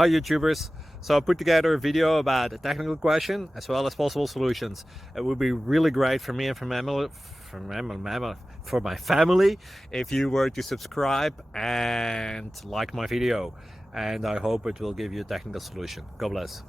Hi YouTubers! So I put together a video about a technical question as well as possible solutions. It would be really great for me and for my family if you were to subscribe and like my video, and I hope it will give you a technical solution. God bless.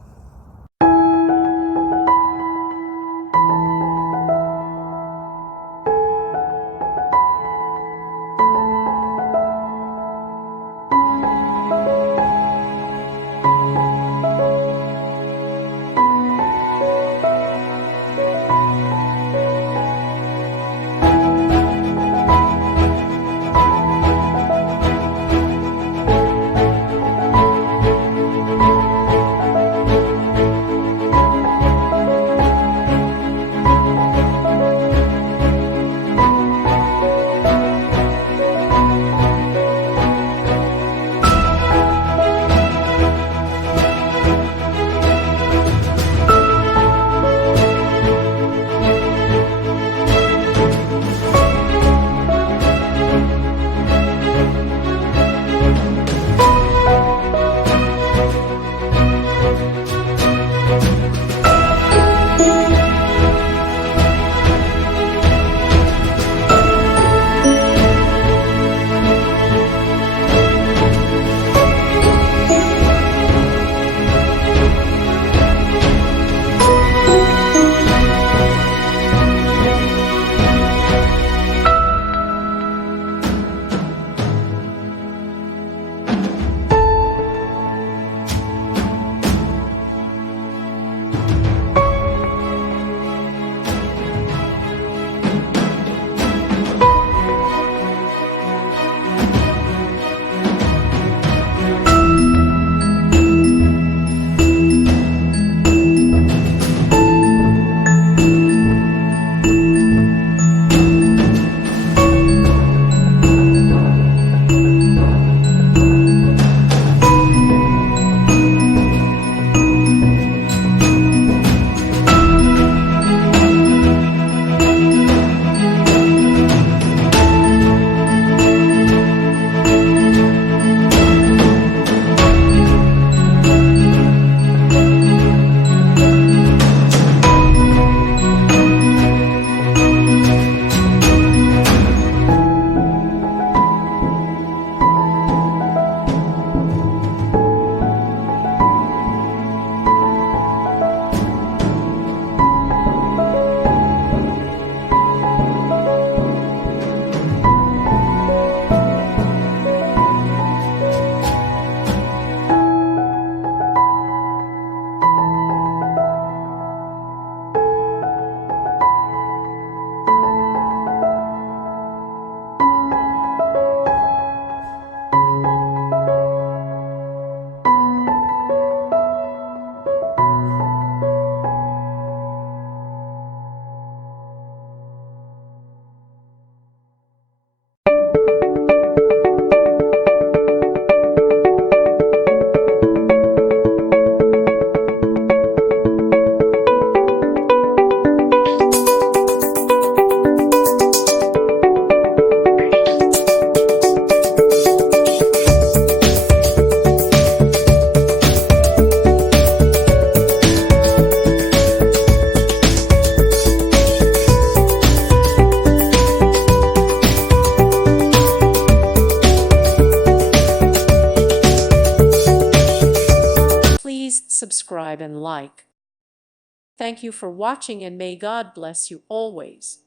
Please subscribe and like. Thank you for watching, and may God bless you always.